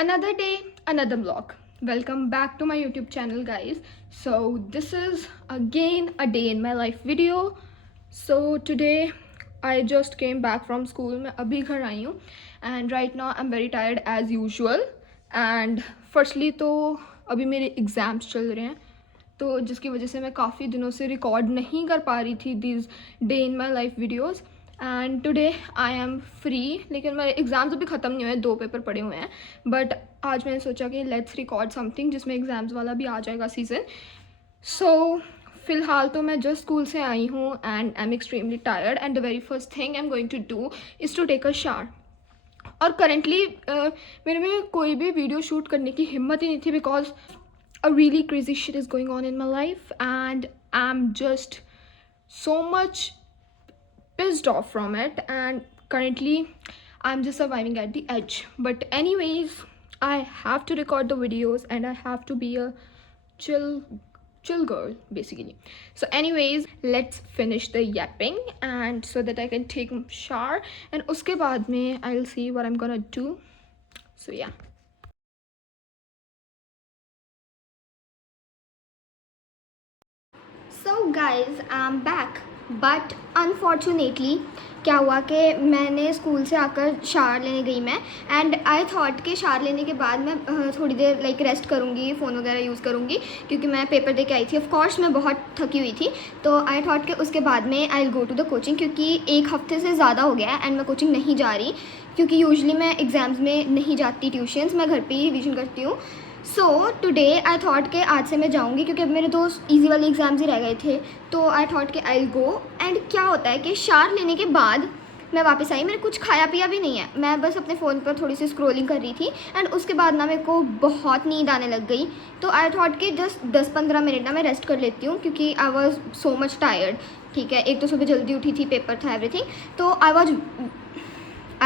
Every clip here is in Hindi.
Another day, another vlog. Welcome back to my YouTube channel, guys. So this is again a day in my life video. So today I just came back from school. मैं अभी घर आई हूँ and right now I'm very tired as usual. And firstly तो अभी मेरे एग्ज़ाम्स चल रहे हैं, तो जिसकी वजह से मैं काफ़ी दिनों से रिकॉर्ड नहीं कर पा रही थी this day in my life videos. And today I am free, लेकिन मेरे एग्ज़ाम्स अभी ख़त्म नहीं हुए हैं, 2 पेपर पड़े हुए हैं. बट आज मैंने सोचा कि लेट्स रिकॉर्ड समथिंग जिसमें एग्ज़ाम्स वाला भी आ जाएगा सीज़न. सो फ़िलहाल तो मैं जस्ट स्कूल से आई हूँ and I am extremely tired and the very first thing I am going to do is to take a shower. और करेंटली मेरे में कोई भी वीडियो शूट करने की हिम्मत ही नहीं थी because a really crazy shit is going on in my life and I'm just so much pissed off from it, and currently I'm just surviving at the edge. But anyways, I have to record the videos and I have to be a chill girl basically. So anyways, let's finish the yapping and so that I can take a shower and uske baad mein I'll see what I'm gonna do. So yeah. So guys I am back. But unfortunately क्या हुआ कि मैंने स्कूल से आकर शावर लेने गई मैं, एंड आई थॉट कि शावर लेने के बाद मैं थोड़ी देर लाइक रेस्ट करूँगी, फ़ोन वगैरह यूज़ करूँगी क्योंकि मैं पेपर दे के आई थी. ऑफ कोर्स मैं बहुत थकी हुई थी, तो आई थॉट कि उसके बाद में I will go to the coaching क्योंकि 1 हफ्ते से ज़्यादा हो गया है एंड मैं कोचिंग नहीं जा रही क्योंकि यूजली मैं एग्ज़ाम्स में नहीं जाती ट्यूशन्स, मैं घर पर ही रिविजन करती हूँ. सो टुडे आई थॉट कि आज से मैं जाऊँगी क्योंकि अब मेरे 2 ईजी वाले एग्ज़ाम्स ही रह गए थे, तो आई थॉट कि आई विल गो. एंड क्या होता है कि शावर लेने के बाद मैं वापस आई, मैंने कुछ खाया पिया भी नहीं है, मैं बस अपने फ़ोन पर थोड़ी सी स्क्रॉलिंग कर रही थी एंड उसके बाद ना मेरे को बहुत नींद आने लग गई. तो आई थॉट कि जस्ट 10-15 मिनट ना मैं रेस्ट कर लेती हूँ क्योंकि I was so much tired. ठीक है, एक तो सुबह जल्दी उठी थी, पेपर था, एवरीथिंग, तो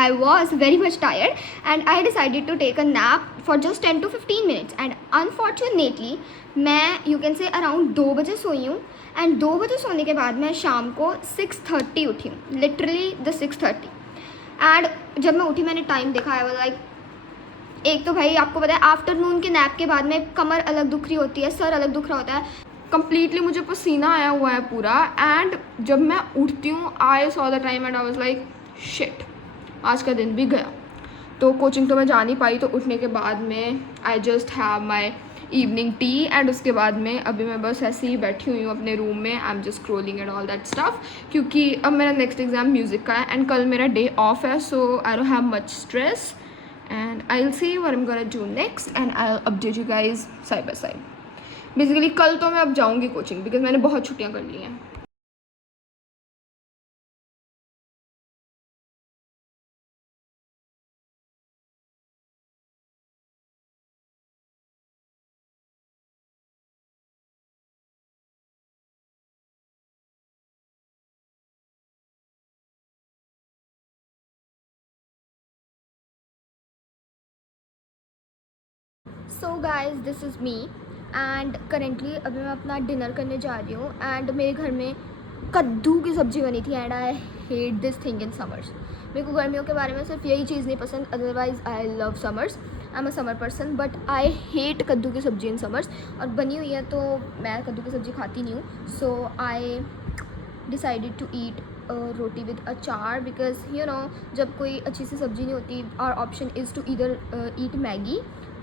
I was very much tired and I decided to take a nap for just 10 to 15 minutes. And unfortunately मैं you can say around 2 बजे सोई हूँ एंड 2 बजे सोने के बाद मैं शाम को 6:30 उठी हूँ, लिटरली द 6:30. एंड जब मैं उठी मैंने टाइम देखा, आई वाज लाइक, एक तो भाई आपको पता है आफ्टरनून के नैप के बाद में कमर अलग दुख रही होती है, सर अलग दुख रहा होता है, कम्प्लीटली मुझे पसीना आया हुआ है पूरा. एंड जब मैं उठती हूँ I saw the time and I was like shit, आज का दिन भी गया. तो कोचिंग तो मैं जा नहीं पाई, तो उठने के बाद में I just have my evening tea and उसके बाद में अभी मैं बस ऐसे ही बैठी हुई हूँ अपने रूम में. आई am just scrolling and all that stuff क्योंकि अब मेरा नेक्स्ट एग्ज़ाम म्यूज़िक का है एंड कल मेरा डे ऑफ है, so I don't have much stress and I will see what I am gonna do next and I will update you guys side by side. Basically कल तो मैं अब जाऊँगी कोचिंग बिकॉज मैंने बहुत छुट्टियाँ कर ली हैं. So guys this is me and currently अभी मैं अपना डिनर करने जा रही हूँ एंड मेरे घर में कद्दू की सब्ज़ी बनी थी and I hate this thing in summers. मेरे को गर्मियों के बारे में सिर्फ यही चीज़ नहीं पसंद, otherwise I love summers, I am a summer person, but I hate कद्दू की सब्ज़ी इन समर्स. और बनी हुई है तो मैं कद्दू की सब्ज़ी खाती नहीं हूँ, so I decided to eat roti with achar because you know जब कोई अच्छी सी सब्ज़ी नहीं होती our option is to either eat Maggi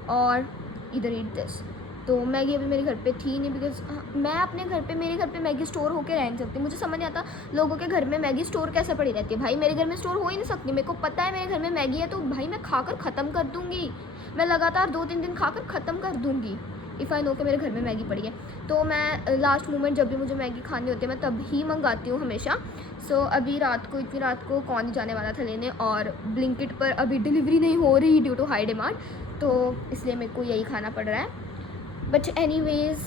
और इधर ईट दिस. तो मैगी अभी मेरे घर पे थी नहीं बिकॉज मैं अपने घर पे, मेरे घर पे मैगी स्टोर होकर रह नहीं सकती. मुझे समझ नहीं आता लोगों के घर में मैगी स्टोर कैसे पड़ी रहती है. भाई मेरे घर में स्टोर हो ही नहीं सकती. मेरे को पता है मेरे घर में मैगी है तो भाई मैं खाकर ख़त्म कर दूँगी, मैं लगातार 2-3 दिन खाकर ख़त्म कर दूँगी इफ़ आई नो कि मेरे घर में मैगी पड़ी है. तो मैं लास्ट मोमेंट जब भी मुझे मैगी खानी होती है मैं तब ही मंगाती हूँ हमेशा. सो अभी रात को, इतनी रात को कौन ही जाने वाला था लेने, और ब्लिंकिट पर अभी डिलीवरी नहीं हो रही ड्यू टू हाई डिमांड, तो इसलिए मेरे को यही खाना पड़ रहा है. बट एनीवेज़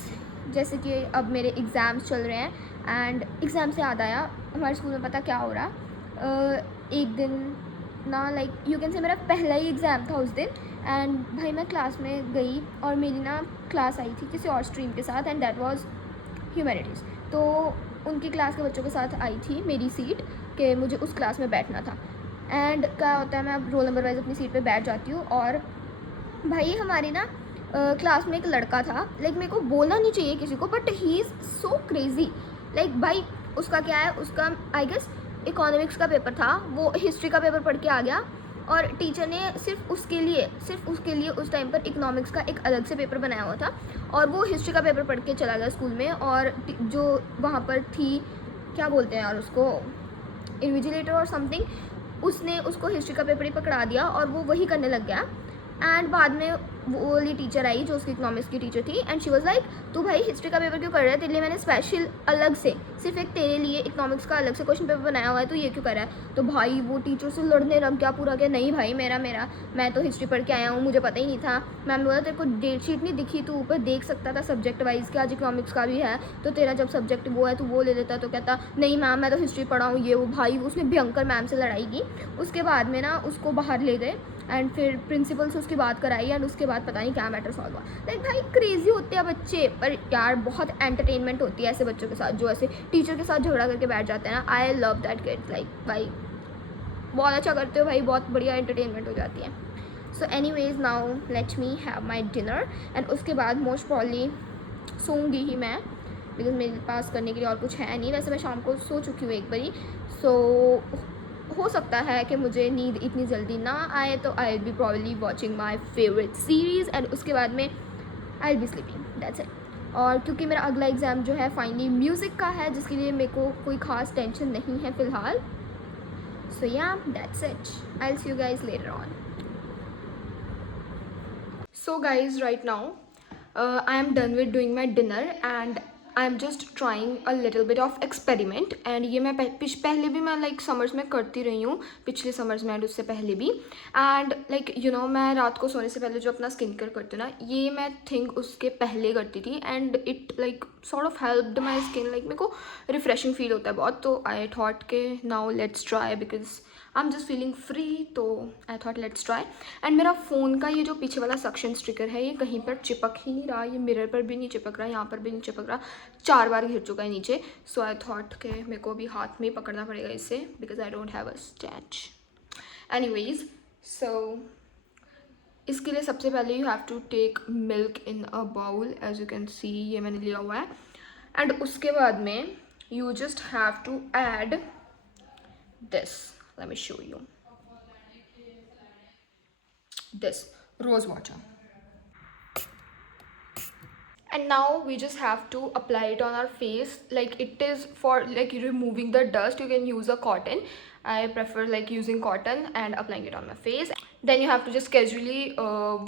जैसे कि अब मेरे एग्ज़ाम्स चल रहे हैं एंड एग्ज़ाम से याद आया हमारे स्कूल में पता क्या हो रहा. एक दिन ना लाइक यू कैन से मेरा पहला ही एग्ज़ाम था उस दिन एंड भाई मैं क्लास में गई और मेरी ना क्लास आई थी किसी और स्ट्रीम के साथ एंड दैट वाज ह्यूमैनिटीज़. तो उनकी क्लास के बच्चों के साथ आई थी मेरी सीट कि मुझे उस क्लास में बैठना था. एंड क्या होता है मैं अब रोल नंबर वाइज अपनी सीट पे बैठ जाती हूँ और भाई हमारी ना क्लास में एक लड़का था, लाइक मेरे को बोलना नहीं चाहिए किसी को, but he is so crazy. Like भाई उसका क्या है, उसका आई गेस इकोनॉमिक्स का पेपर था, वो हिस्ट्री का पेपर पढ़ के आ गया, और टीचर ने सिर्फ उसके लिए उस टाइम पर इकोनॉमिक्स का एक अलग से पेपर बनाया हुआ था, और वो हिस्ट्री का पेपर पढ़ के चला गया स्कूल में। और जो वहाँ पर थी, क्या बोलते हैं यार उसको, इन्विजिलेटर और समथिंग, उसने उसको हिस्ट्री का पेपर ही पकड़ा दिया और वो वही करने लग गया। एंड बाद में वो वाली टीचर आई जो उसकी इकोनॉमिक्स की टीचर थी, एंड शी वाज लाइक, तू भाई हिस्ट्री का पेपर क्यों कर रहा है, तेरे लिए मैंने स्पेशल अलग से सिर्फ एक तेरे लिए इकोनॉमिक्स का अलग से क्वेश्चन पेपर बनाया हुआ है, तो ये क्यों कर रहा है। तो भाई वो टीचर से लड़ने लग गया पूरा, क्या नहीं भाई मेरा मेरा मैं तो हिस्ट्री पढ़ के आया हूँ, मुझे पता ही नहीं था। मैम बोला तेरे को डेट शीट नहीं दिखी, तू ऊपर देख सकता था सब्जेक्ट वाइज कि आज इकोनॉमिक्स का भी है, तो तेरा जब सब्जेक्ट वो है तो वो ले लेता। तो कहता नहीं मैम मैं तो हिस्ट्री पढ़ा हूँ ये वो। भाई उसने भयंकर मैम से लड़ाई की। उसके बाद में ना उसको बाहर ले गए, एंड फिर प्रिंसिपल से उसकी बात कराई, एंड उसके बाद पता नहीं क्या मैटर सॉल्व हुआ। लाइक भाई क्रेजी होते हैं बच्चे, पर यार बहुत एंटरटेनमेंट होती है ऐसे बच्चों के साथ जो ऐसे टीचर के साथ झगड़ा करके बैठ जाते हैं ना। I love that kids, like भाई बहुत अच्छा करते हो भाई, बहुत बढ़िया एंटरटेनमेंट हो जाती है। So anyways now let me have my dinner, and उसके बाद मोस्ट प्रॉब्ली सोऊंगी ही मैं, बिकॉज मेरे पास करने के लिए और कुछ है नहीं। वैसे मैं शाम को सो चुकी हूँ एक बारी, सो हो सकता है कि मुझे नींद इतनी जल्दी ना आए, तो आई will B probably watching my favourite series, and उसके बाद में I will B sleeping, that's it. और क्योंकि मेरा अगला एग्ज़ाम जो है फाइनली म्यूज़िक का है, जिसके लिए मेरे को कोई ख़ास टेंशन नहीं है फ़िलहाल। सो या that's it, I will see you guys later on. So guys, right now I am done with doing my dinner and I am just trying a little bit of experiment, and ये मैं पहले भी मैं like summers में करती रही हूँ, पिछले summers में and उससे पहले भी। and like you know मैं रात को सोने से पहले जो अपना स्किन केयर करती हूँ ना, ये मैं थिंक उसके पहले करती थी, and it like sort of helped my skin, like मेरे को refreshing feel होता है बहुत। तो I thought के now let's try because I am just feeling free, तो I thought let's try. And मेरा फ़ोन का ये जो पीछे वाला सक्शन स्टिकर है ये कहीं पर चिपक ही नहीं रहा, ये मिरर पर भी नहीं चिपक रहा, यहाँ पर भी नहीं चिपक रहा, 4 बार घिर चुका है नीचे। सो आई थॉट कि मेरे को भी हाथ में ही पकड़ना पड़ेगा इससे, because I don't have a stash. Anyways so इसके लिए सबसे पहले you have to take milk in a bowl, as you can see ये मैंने लिया हुआ है। एंड उसके बाद में you just have to add this, let me show you this rose water, and now we just have to apply it on our face, like it is for like removing the dust. You can use a cotton, I prefer like using cotton and applying it on my face. Then you have to just casually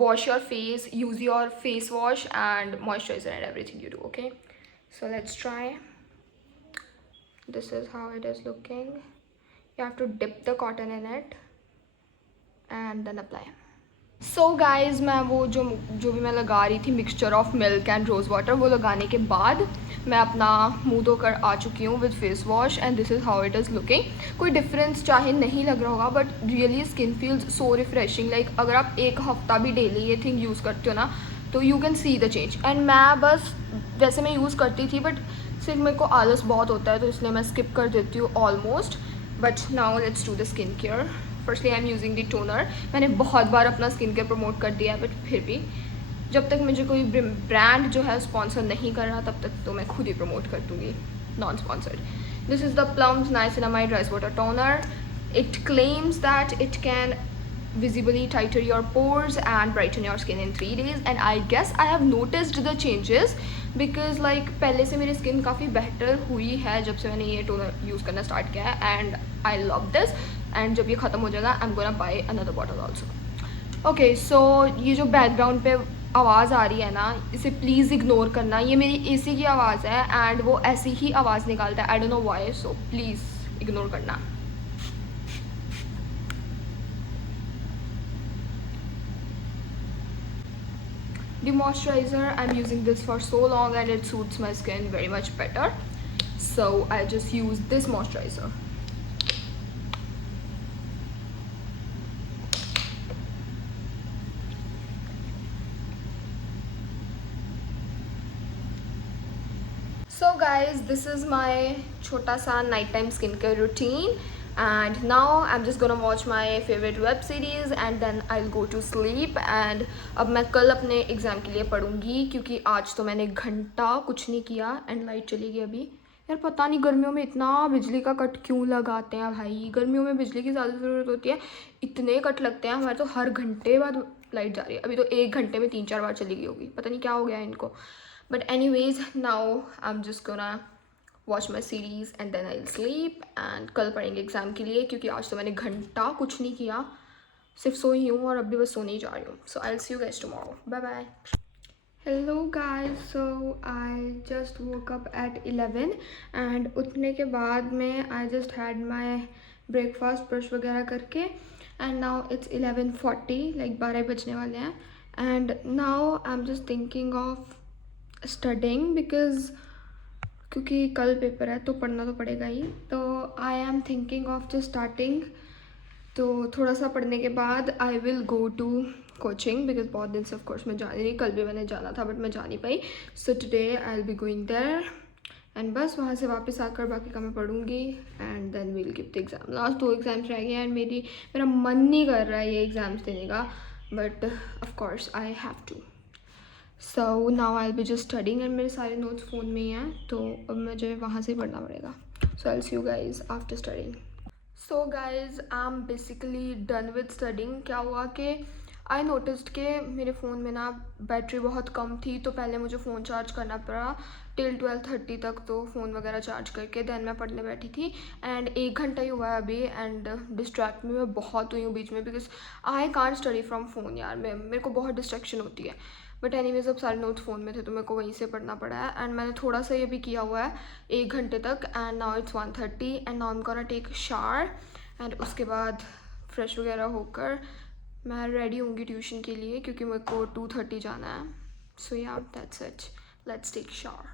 wash your face, use your face wash and moisturizer and everything you do. Okay, so let's try. This is how it is looking. You have to dip the cotton in it and then apply. So guys मैं वो जो भी मैं लगा रही थी mixture of milk and rose water, वो लगाने के बाद मैं अपना मुंह धोकर आ चुकी हूँ with face wash, and this is how it is looking. कोई डिफरेंस चाहे नहीं लग रहा होगा, but really skin feels so refreshing. Like अगर आप एक हफ्ता भी डेली ये थिंग यूज़ करते हो ना, तो you can see the change. And मैं बस वैसे मैं यूज़ करती थी, बट सिर्फ मेरे को आलस बहुत होता है, तो इसलिए मैं स्किप कर देती हूँ almost. But now let's do the skin care. Firstly I am using the toner. मैंने बहुत बार अपना स्किन केयर प्रमोट कर दिया है, बट फिर भी जब तक मुझे कोई ब्रांड जो है स्पॉन्सर नहीं कर रहा, तब तक तो मैं खुद ही प्रमोट कर दूँगी, non sponsored. This is the plums niacinamide rice water toner. It claims that it can visibly tighten your pores and brighten your skin in 3 days, and I guess I have noticed the changes because like पहले से मेरी स्किन काफ़ी बेहतर हुई है जब से मैंने ये टोनर यूज़ करना स्टार्ट किया है, and I love this. and जब ये ख़त्म हो जाएगा I'm gonna buy another bottle also. Okay, so ये जो बैकग्राउंड पे आवाज़ आ रही है ना, इसे प्लीज़ इग्नोर करना, ये मेरी AC की आवाज़ है एंड वो ऐसी ही आवाज़ निकालता है, I don't know why, so please ignore करना. The moisturizer, I'm using this for so long and it suits my skin very much better, so I just use this moisturizer. So guys, this is my chota sa nighttime skincare routine. and now I'm just gonna watch my favorite web series and then I'll go to sleep. And अब मैं कल अपने एग्ज़ाम के लिए पढ़ूंगी क्योंकि आज तो मैंने घंटा कुछ नहीं किया एंड लाइट चली गई अभी। यार पता नहीं गर्मियों में इतना बिजली का कट क्यों लगाते हैं भाई, गर्मियों में बिजली की ज़्यादा ज़रूरत होती है, इतने कट लगते हैं हमारे तो हर घंटे बाद लाइट जा रही है। अभी तो 1 घंटे में 3-4 बार चली गई होगी, पता नहीं क्या हो गया है इनको। But anyways now I am just gonna watch my series and then I will sleep and कल पढ़ेंगे एग्ज़ाम के लिए क्योंकि आज तो मैंने घंटा कुछ नहीं किया, सिर्फ सोई हूँ और अभी बस सोने ही जा रही हूँ। So I will see you guys tomorrow, bye bye. Hello guys, so I just woke up at 11 and उठने के बाद में I just had my breakfast brush वगैरह करके एंड नाउ इट्स 11:40, लाइक 12 बजने वाले हैं। And now I am just thinking of studying because क्योंकि कल पेपर है तो पढ़ना तो पड़ेगा ही। तो I am thinking of just starting, तो थोड़ा सा पढ़ने के बाद I will go to coaching because बहुत दिन से ऑफकोर्स मैं जा नहीं रही, कल भी मैंने जाना था बट मैं जा नहीं पाई। So today I will be going there and बस वहाँ से वापस आकर बाकी का मैं पढ़ूँगी and then will give the exam. Last 2 exams रह गए एंड मेरा मन नहीं कर रहा है ये एग्ज़ाम्स देने का, but of course I have to. So now I will be just studying and मेरे सारे नोट्स फ़ोन में ही हैं तो अब मुझे वहाँ से ही पढ़ना पड़ेगा। So I will see you guys after studying. So guys I am basically done with studying. क्या हुआ कि आई नोटिस्ड कि मेरे फ़ोन में ना बैटरी बहुत कम थी, तो पहले मुझे फ़ोन चार्ज करना पड़ा टिल 12:30 तक, तो फ़ोन वगैरह चार्ज करके देन मैं पढ़ने बैठी थी। एंड 1 घंटा ही हुआ है अभी एंड डिस्ट्रैक्ट में मैं बहुत हुई हूँ बीच में because I can't study from phone. यार मेरे को बहुत डिस्ट्रैक्शन होती है, बट एनीवेज अब सारे नोट्स फ़ोन में थे तो मेरे को वहीं से पढ़ना पड़ा है। एंड मैंने थोड़ा सा ये भी किया हुआ है 1 घंटे तक and now it's 1:30 and now I am gonna take shower and उसके बाद फ्रेश वगैरह होकर मैं रेडी होंगी ट्यूशन के लिए क्योंकि मेरे को 2:30 जाना है। सो या that's it, let's take shower.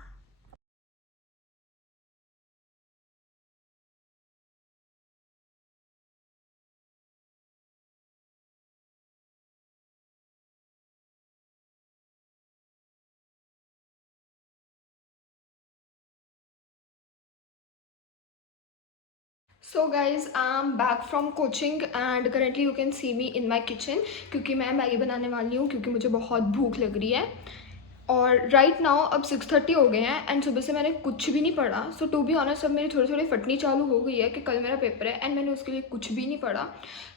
So guys I am back from coaching and currently you can see me in my kitchen क्योंकि मैं मैगी बनाने वाली हूँ क्योंकि मुझे बहुत भूख लग रही है। और राइट नाउ अब 6:30 हो गए हैं एंड सुबह से मैंने कुछ भी नहीं पढ़ा। सो टू बी ऑनेस्ट अब मेरी थोड़ी थोड़ी फटनी चालू हो गई है कि कल मेरा पेपर है एंड मैंने उसके लिए कुछ भी नहीं पढ़ा।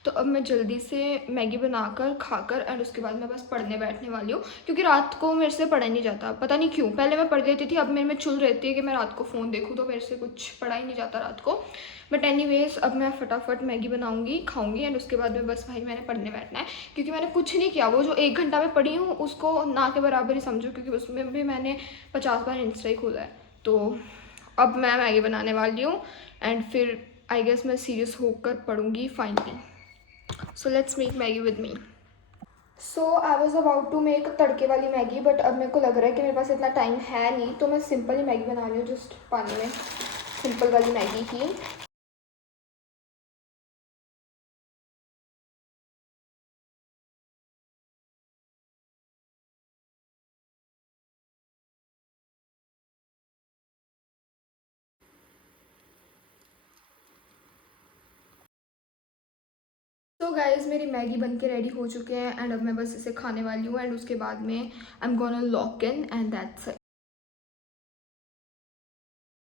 तो अब मैं जल्दी से मैगी बनाकर खाकर एंड उसके बाद मैं बस पढ़ने बैठने वाली हूँ क्योंकि रात को मेरे से पढ़ा नहीं जाता, पता नहीं क्यों। पहले मैं पढ़ लेती थी, अब मेरे में चुल रहती है कि मैं रात को फ़ोन देखूँ तो मेरे से कुछ पढ़ा ही नहीं जाता रात को। बट एनीवेज अब मैं फटाफट मैगी बनाऊँगी, खाऊँगी एंड उसके बाद में बस भाई मैंने पढ़ने बैठना है क्योंकि मैंने कुछ नहीं किया। वो जो 1 घंटा में पढ़ी हूँ उसको ना के बराबर ही समझो क्योंकि उसमें भी मैंने 50 बार इंस्टा ही खोला है। तो अब मैं मैगी बनाने वाली हूँ एंड फिर आई गेस मैं सीरियस होकर पढ़ूँगी finally. So let's make Maggi with me. So I was about to make तड़के वाली मैगी बट अब मेरे को लग रहा है कि मेरे पास इतना टाइम है नहीं, तो मैं सिंपल ही मैगी बना रही हूँ, जस्ट पानी में सिंपल वाली मैगी की। तो गाइज़ मेरी मैगी बन के रेडी हो चुके हैं एंड अब मैं बस इसे खाने वाली हूँ एंड उसके बाद में आई am gonna lock in and that's it.